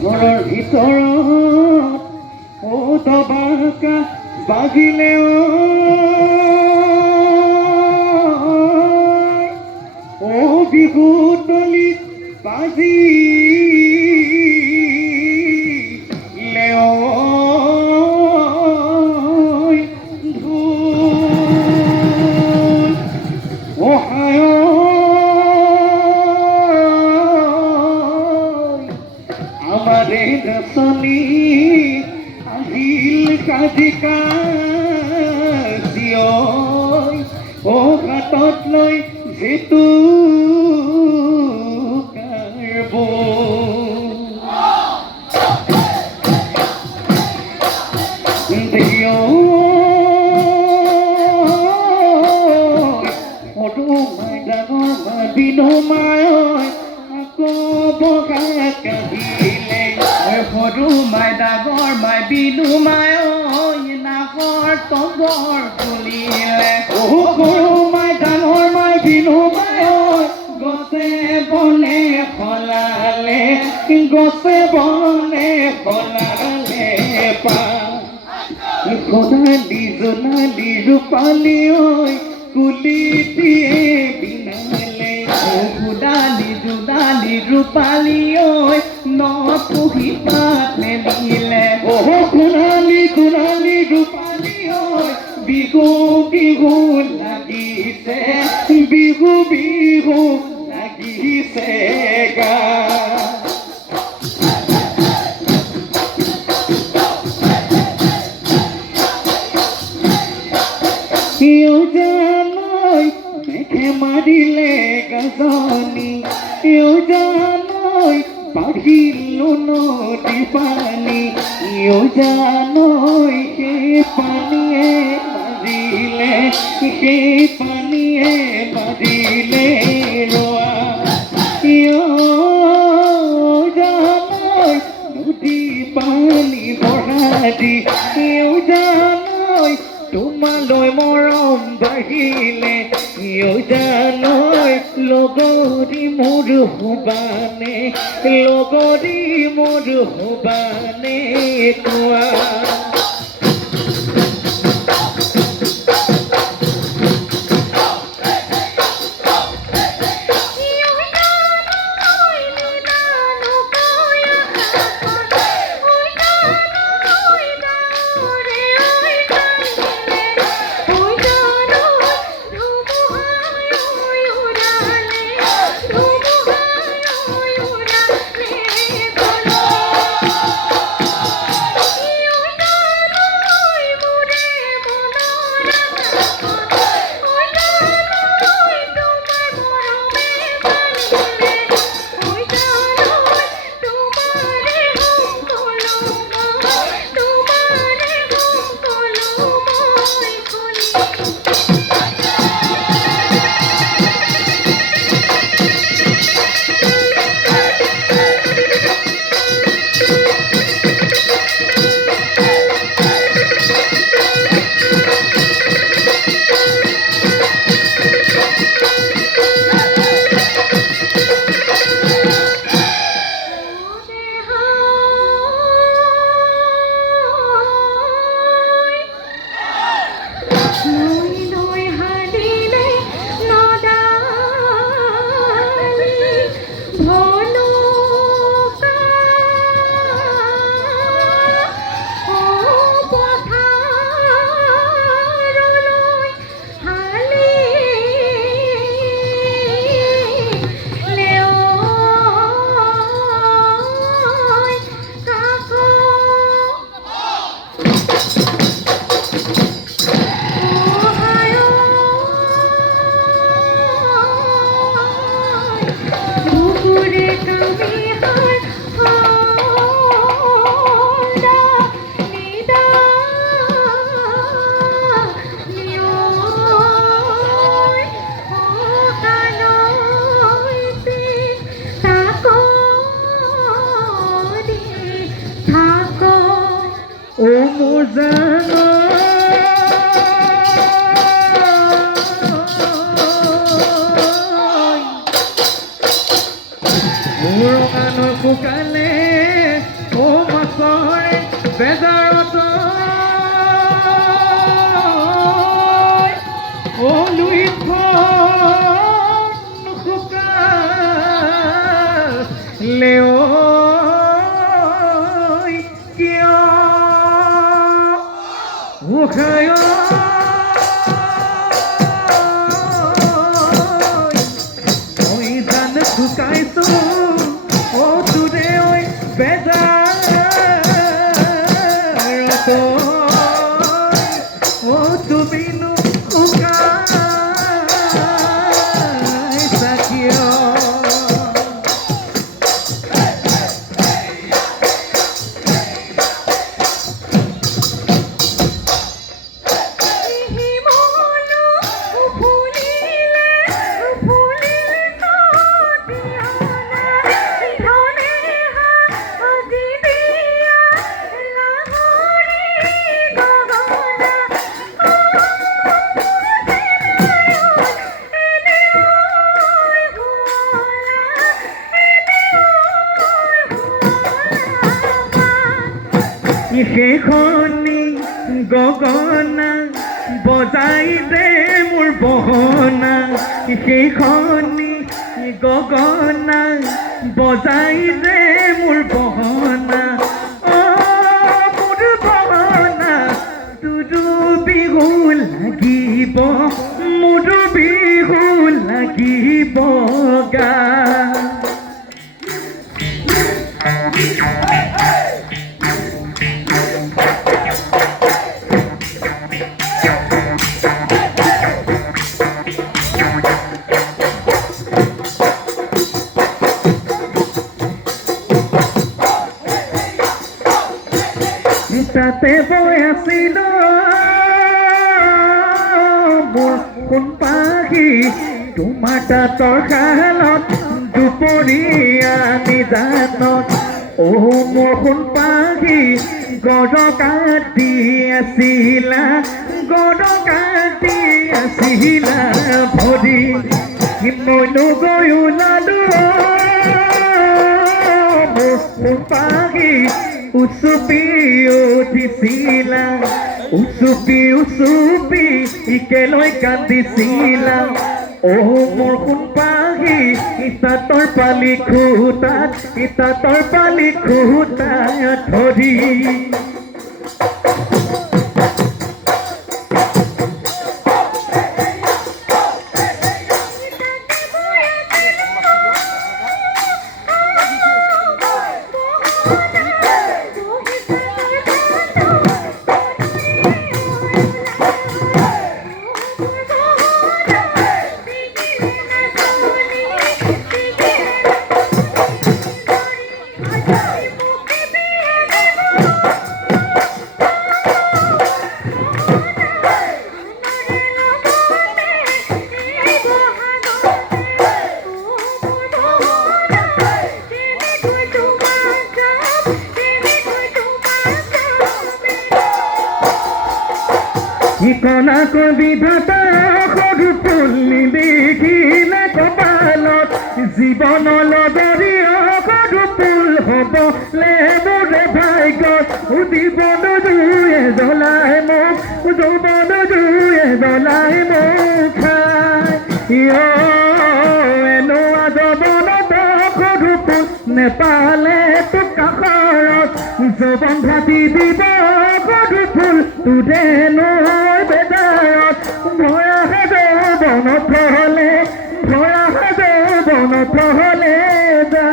ঘৰৰ ভিতৰত দবাকা বাজিলে বিহু তলিত বাজিলে ঢোল অহায় আমাৰে নাচনী আহিল কাজি কাজিয়ৈ হাতত লৈ যিটো সৰু মাই ডাঙৰ মাই বিনু মাই নাগৰ তগৰ তুলিলে সৰু মাই ডাঙৰ মাই বিনু মাই গছে বনে ফলালে গছে বনে ফলালে সোণালী জোনালী ৰূপালী কুলিটিয়ে বিনালে সোণালী জোনালী ৰূপালী নপুহি পাত মেলিলে সোণালী জোনালী ৰূপালী বিহু বিহু লাগিছে বিহু বিহু লাগিছে গা জানৈ মেঘে মাৰিলে গাজনি জানৈ বাঢ়িলো নদী পানী জানৈ সেই পানীয়ে মাৰিলে ৰোৱা জানৈ নদী পানী ভৰা দি জানৈ তোমালৈ মৰম বাঢ়িলে জানৈ লগৰী মোৰ হুবানে কোৱা মোৰ কাণৰ শুকালে গোসাঁই ঐ জান শুকাইছো ও তোৰে ঐ বেজাৰত ও তুমিনো শুকাইছা কিয় সেইখনি গগনা বজাই দে মোৰ বহনা সেইখনি গগনা বজাই দে মোৰ বহনা মোৰ বহনা তোৰো বিহু লাগিব মোৰ বিহু লাগিব গা তাতে বৈ আছিলো মোৰ কোন পাখি তোমাৰ তাঁতৰ শালত দুপৰীয়া নিজানত অ মোৰ কোন পাখি গড় কাটি আছিলা ভৰি মইনো গৈ ওলালো মোৰ কোন পাখি উচুপি উঠিছিলা উচুপি ইকেলৈ কান্দিছিলা অ মোৰ কোন পাহি ইতাতৰ পালি খুটাত ধৰি ঠিকনাক বিধাতা সৰু ফুলি দেখিলে কপালত জীৱন লগৰী সৰু ফুল হ'ব লেবৰে ভাগ্যত জীৱন জুয়ে জ্বলাই মোক যৌৱন জুয়ে জ্বলাই মোক খাই এনেকুৱা যৌৱনত সৰু ফুল নেপালে তোক কাষৰত যৌৱন ভাতি দিব সৰু ফুল তোৰে নহয় বেজাৰত ভয়া যৌৱনত হলে যা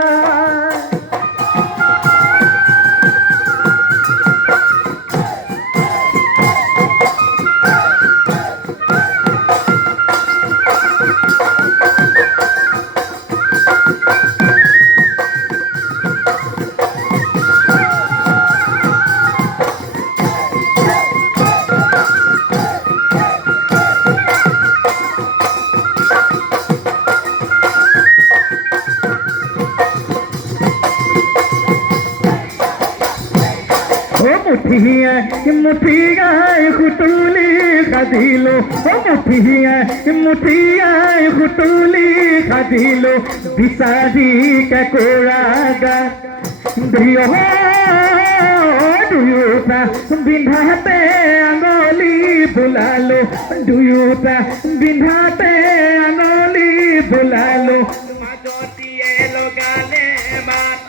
মুঠিয়াই সুতুলি সাজিলো মুঠিয়াই সুতুলি সাজিলো বিচাৰি কেঁকোৰা গাত দুয়োটা বিন্ধাতে আঙুলি বোলালো দুয়োটা বিন্ধাতে আঙুলি বোলালো মাজতিয়ে লগালে মাত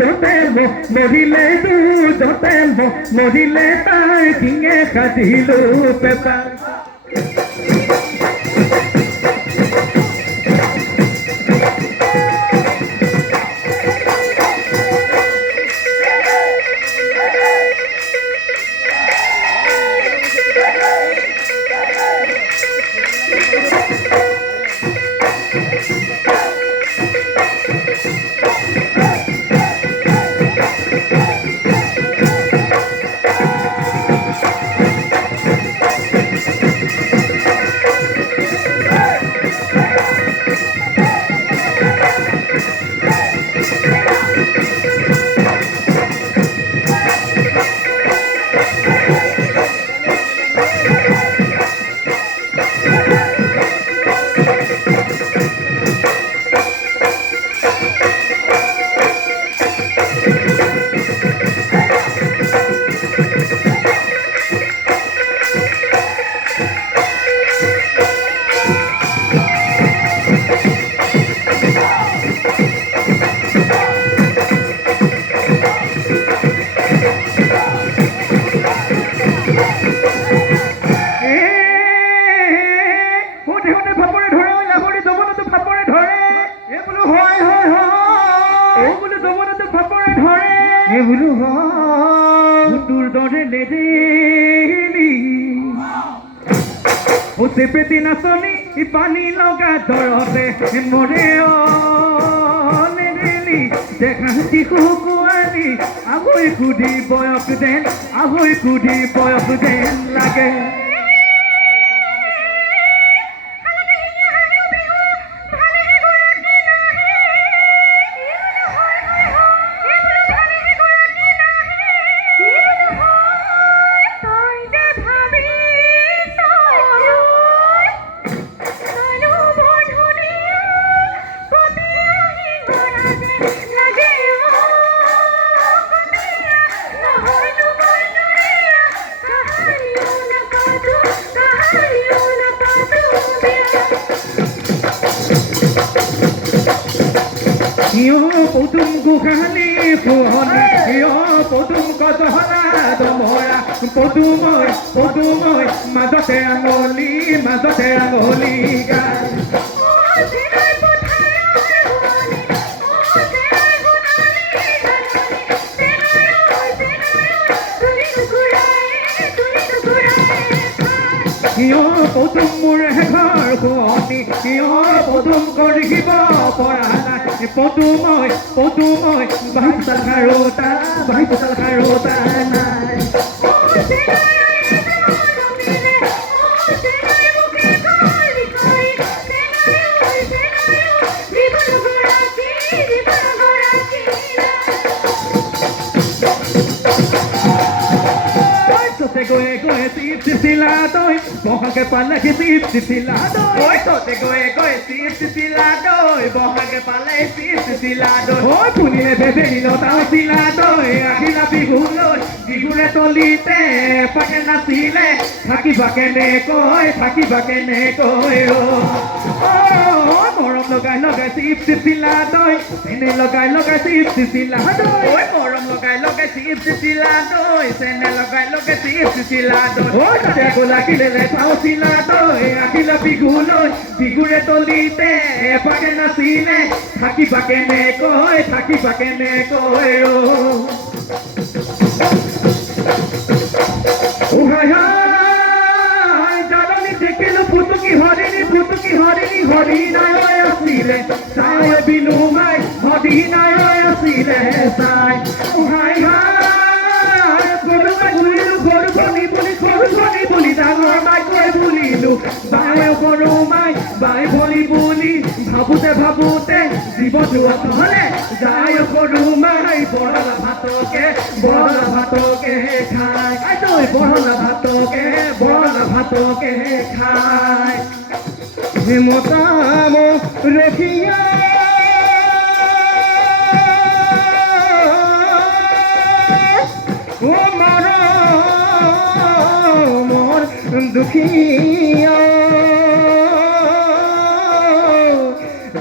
দুধতে মৰিলে দুধতে মৰিলে তাই কিঙে কাটিলো পেপা চেপেটি নাচনি পানী লগা দৰতে মৰে নেৰেলি দেখা শিশুকুৱানী আহৈ কুধি বয়স যেন আহৈ কুধি বয়স যেন লাগে পদুম গোহালি পোহনি পদুম কজহৰা দমৰা পদুময় মাজতে আঙলি গায় পদুম মোৰ ঘৰ শুৱনি পদুম কৰিব পৰা নাই পদুময় বাহিচাল খাৰোতা নাই Goe siladoy, boja que pala que siladoy. Te goe siladoy, boja que pala siladoy. Hoy punile bebe y no ta siladoy, aquí la figure tolite, pa que nacile, aquí pa que necoy. Oh, morom logai siladoy, sene logai siladoy. Hoy morom logai siladoy, sene logai siladoy. Hoy te hago la que le pao siladoy, aquí la figure tolite, pa que nacile, aquí pa que necoy. Oh hi hi, darling, take a look, putuki hori na asile, sai binu mai, hori na asile, sai. Oh hi hi, goru boli dangor mai koi bulilu, bai boli, ভাবুতে জীবন জুয়া হলে যায় গরু মাই বড়লা ভাতকে খায় তুই বড়লা ভাতকে খায় মতাম রখিয়া ও মর মোর দুখিয়া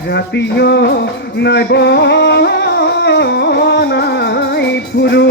জাতীয় নাই বনা ফুৰো